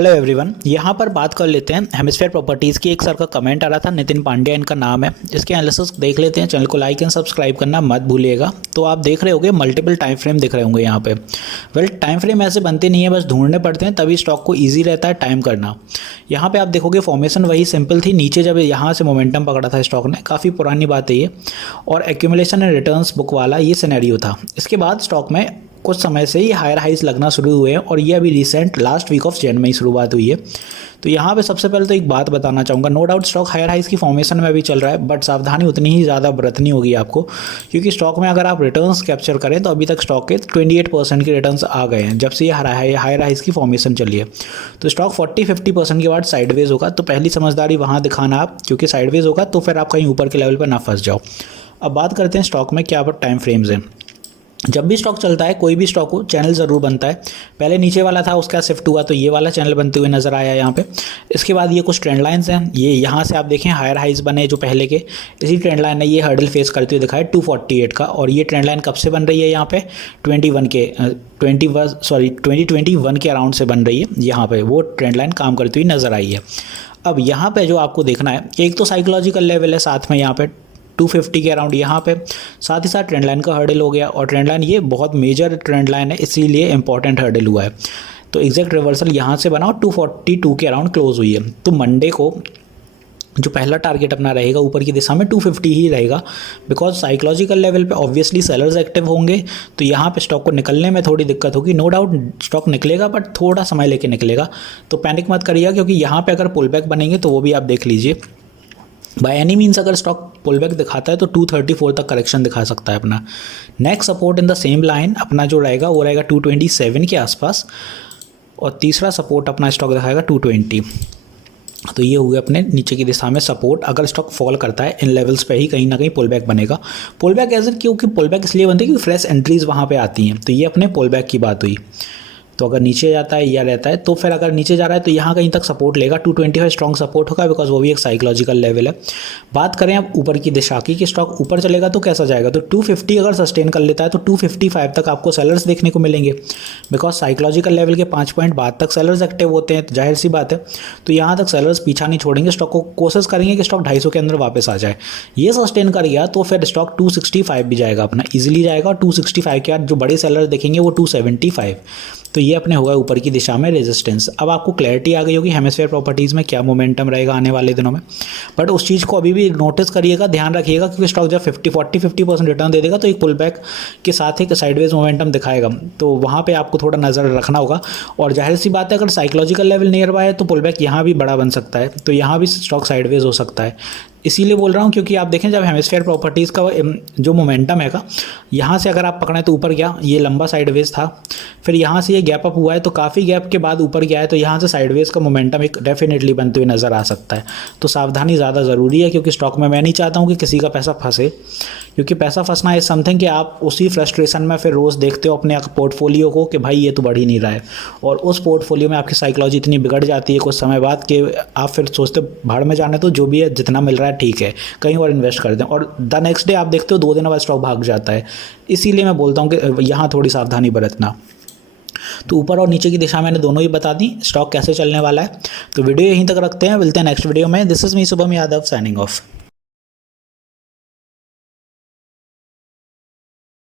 Hello everyone, यहाँ पर बात कर लेते हैं हेमिस्फेयर प्रॉपर्टीज़ की। एक सर का कमेंट आ रहा था, नितिन पांड्या इनका नाम है। इसके एनालिसिस देख लेते हैं। चैनल को लाइक एंड सब्सक्राइब करना मत भूलिएगा। तो आप देख रहे होंगे मल्टीपल टाइम फ्रेम दिख रहे होंगे यहाँ पे। टाइम फ्रेम ऐसे बनते नहीं है, बस ढूंढने पड़ते हैं, तभी स्टॉक को ईजी रहता है टाइम करना। यहाँ पे आप देखोगे फॉर्मेशन वही सिंपल थी। नीचे जब यहाँ से मोमेंटम पकड़ा था स्टॉक ने, काफ़ी पुरानी बात है ये, और एक्यूमुलेशन एंड रिटर्न्स बुक वाला ये सिनेरियो था। इसके बाद स्टॉक में कुछ समय से ही हायर हाइज लगना शुरू हुए हैं, और ये अभी recent last week of Jan में ही शुरुआत हुई है। तो यहाँ पे सबसे पहले तो एक बात बताना चाहूँगा, no doubt stock higher highs की फॉर्मेशन में अभी चल रहा है, बट सावधानी उतनी ही ज़्यादा बरतनी होगी आपको, क्योंकि स्टॉक में अगर आप रिटर्न्स कैप्चर करें तो अभी तक स्टॉक के 28% के रिटर्न्स आ गए हैं जब से ये हायर हाइज की फॉर्मेशन चली है। तो स्टॉक 40-50% के बाद साइडवेज होगा, तो पहली समझदारी वहाँ दिखाना आप, क्योंकि साइडवेज होगा तो फिर आप कहीं ऊपर के लेवल पर ना फंस जाओ। अब बात करते हैं स्टॉक में क्या टाइम फ्रेम्स हैं। जब भी स्टॉक चलता है, कोई भी स्टॉक हो, चैनल ज़रूर बनता है। पहले नीचे वाला था, उसका शिफ्ट हुआ तो ये वाला चैनल बनते हुए नज़र आया यहाँ पे। इसके बाद ये कुछ ट्रेंड लाइंस हैं, ये यहाँ से आप देखें हायर हाइज बने जो पहले के, इसी ट्रेंड लाइन ने ये हर्डल फेस करते हुए दिखाया 248 का। और ये ट्रेंड लाइन कब से बन रही है यहाँ पे? 2021 के अराउंड से बन रही है। यहाँ पर वो ट्रेंड लाइन काम करती हुई नज़र आई है। अब यहाँ पर जो आपको देखना है, एक तो साइकोलॉजिकल लेवल है साथ में यहाँ पर 250 के अराउंड यहाँ पे, साथ ही साथ ट्रेंड लाइन का हर्डल हो गया। और ट्रेंड लाइन ये बहुत मेजर ट्रेंड लाइन है, इसीलिए इंपॉर्टेंट हर्डल हुआ है। तो एग्जैक्ट रिवर्सल यहाँ से बना और 242 के अराउंड क्लोज हुई है। तो मंडे को जो पहला टारगेट अपना रहेगा ऊपर की दिशा में 250 ही रहेगा, बिकॉज साइकोलॉजिकल लेवल पे ऑब्वियसली सेलर्स एक्टिव होंगे, तो यहाँ पे स्टॉक को निकलने में थोड़ी दिक्कत होगी। नो डाउट स्टॉक निकलेगा, बट थोड़ा समय लेके निकलेगा, तो पैनिक मत करिएगा, क्योंकि यहाँ पे अगर पुल बैक बनेंगे तो वो भी आप देख लीजिए। बाय एनी मीन्स अगर स्टॉक पुल बैक दिखाता है तो 234 तक करेक्शन दिखा सकता है अपना। Next support in the same line अपना जो रहेगा वो रहेगा 227 के आसपास, और तीसरा सपोर्ट अपना स्टॉक दिखाएगा 220। तो ये हुए अपने नीचे की दिशा में सपोर्ट। अगर स्टॉक फॉल करता है इन लेवल्स पे ही कहीं ना कहीं पुल बैक बनेगा। पुल बैक एज क्योंकि पुल बैक इसलिए बनती है क्योंकि फ्रेश एंट्रीज वहाँ पे आती हैं, तो ये अपने पुल बैक की बात हुई। तो अगर नीचे जाता है या रहता है, तो फिर अगर नीचे जा रहा है तो यहाँ कहीं तक सपोर्ट लेगा, 225 स्ट्रॉन्ग सपोर्ट होगा, बिकॉज वो भी एक साइकोलॉजिकल लेवल है। बात करें अब ऊपर की दिशा की कि स्टॉक ऊपर चलेगा तो कैसा जाएगा, तो 250 अगर सस्टेन कर लेता है तो 255 तक आपको सेलर्स देखने को मिलेंगे, बिकॉज साइकोलॉजिकल लेवल के 5 पॉइंट बाद तक सेलर्स एक्टिव होते हैं, तो जाहिर सी बात है। तो यहाँ तक सेलर्स पीछा नहीं छोड़ेंगे, स्टॉक को कोशिश करेंगे कि स्टॉक 250 के अंदर वापस आ जाए। ये सस्टेन कर गया तो फिर स्टॉक 265 भी जाएगा अपना, ईजिली जाएगा, और 265 के बाद जो बड़े सेलर्स देखेंगे वो 275। तो ये अपने होगा ऊपर की दिशा में रेजिस्टेंस। अब आपको क्लैरिटी आ गई होगी हेमिस्फेयर प्रॉपर्टीज़ में क्या मोमेंटम रहेगा आने वाले दिनों में, बट उस चीज़ को अभी भी नोटिस करिएगा, ध्यान रखिएगा, क्योंकि स्टॉक जब 40-50% रिटर्न दे देगा तो एक पुल बैक के साथ एक साइडवेज मोमेंटम दिखाएगा, तो वहाँ पे आपको थोड़ा नज़र रखना होगा। और जाहिर सी बात है अगर साइकोलॉजिकल लेवल नियर बाय है तो पुल बैक यहाँ भी बड़ा बन सकता है, तो यहाँ भी स्टॉक साइडवेज हो सकता है। इसीलिए बोल रहा हूँ, क्योंकि आप देखें जब हेमिस्फेयर प्रॉपर्टीज़ का जो मोमेंटम है यहाँ से अगर आप पकड़ें तो ऊपर गया, ये लंबा साइडवेज था, फिर यहाँ से ये गैप अप हुआ है, तो काफ़ी गैप के बाद ऊपर गया है, तो यहाँ से साइडवेज का मोमेंटम एक डेफिनेटली बनते हुए नज़र आ सकता है। तो सावधानी ज़्यादा ज़रूरी है, क्योंकि स्टॉक में मैं नहीं चाहता हूँ कि किसी का पैसा फंसे, क्योंकि पैसा फंसना इज समथिंग कि आप उसी फ्रस्ट्रेशन में फिर रोज़ देखते हो अपने पोर्टफोलियो को कि भाई ये तो बढ़ ही नहीं रहा है, और उस पोर्टफोलियो में आपकी साइकोलॉजी इतनी बिगड़ जाती है कुछ समय बाद कि आप फिर सोचते भाड़ में जाने तो जो भी है जितना मिल रहा है ठीक है, कहीं और इन्वेस्ट कर दें, और द नेक्स्ट डे आप देखते हो 2 दिन बाद स्टॉक भाग जाता है। इसीलिए मैं बोलता हूँ कि यहाँ थोड़ी सावधानी बरतना। तो ऊपर और नीचे की दिशा मैंने दोनों ही बता दी, स्टॉक कैसे चलने वाला है। तो वीडियो यहीं तक रखते हैं, मिलते हैं नेक्स्ट वीडियो में। This is me Shubham Yadav signing off.